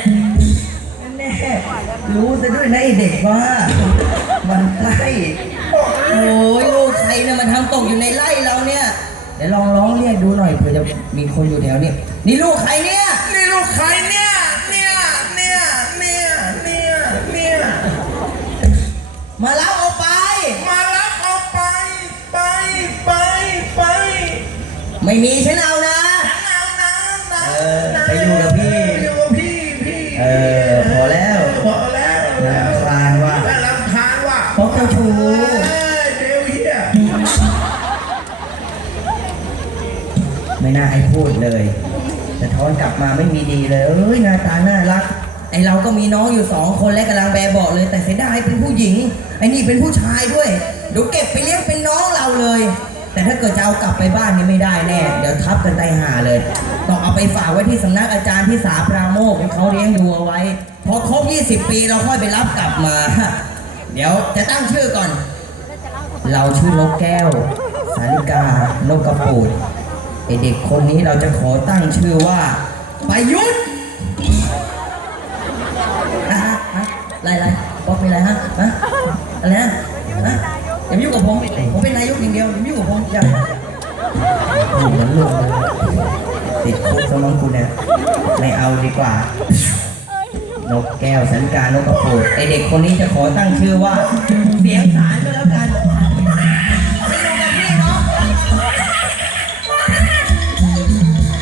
กแน่รู้ซะด้วยนะไอเด็กว่า มันไส้โอ้ยลูกใครเนี่ยมันทำตกอยู่ในไร่เราเนี่ยเดี๋ยวลองร้องเรียกดูหน่อยเผื่อจะมีคนอยู่แถวนี้นี่ลูกใครเนี่ยนี่ลูกใครเนี่ยเนี่ยเนี่ยเนี่ยเนี่ยเนี่ยมารับเอาไป มารับเอาไป ไปไปไปไม่มีฉันเอานะเอาน้ำน้เออไปอยู่ เพราเจ้าชู้เอ้ยเดวเฮียไม่น่าให้พูดเลยแต่ท้อนกลับมาไม่มีดีเลย เอ้ยหน้าตาน่ารัก ไอเราก็มีน้องอยู่สองคนและกำลังแบเบาะเลย แต่เสียดายเป็นผู้หญิง ไอ้นี่เป็นผู้ชายด้วยเดี๋ยวเก็บไปเลี้ยงเป็นน้องเราเลย แต่ถ้าเกิดจะเอากลับไปบ้านนี่ไม่ได้แน่ เดี๋ยวทับกันไตห่าเลยต้องเอาไปฝากไว้ที่สำนักอาจารย์ที่สาปราโมกให้เขาเลี้ยงดูเอาไว้พอครบ 20 ปีเราค่อยไปรับกลับมา เดี๋ยวจะตั้งชื่อก่อน เราชื่อนกแก้ว สาลิกานกกระปูดไอเด็กคนนี้เราจะขอตั้งชื่อว่าประยุทธ์อะฮะฮะอะไรอะไรบอกมีอะไรฮะฮะอะไรนะฮะอย่ามายุ่งกับผมผมเป็นนายกอย่างเดียวอย่ามายุ่งกับผมอย่าอยู่เหมือนลุงเลยติดคุกสมองคุณเนี่ยไม่เอาดีกว่า นกแก้วสันการนกกระปูดไอเด็กคนนี้จะขอตั้งชื่อว่า เสียงสารก็แล้วกัน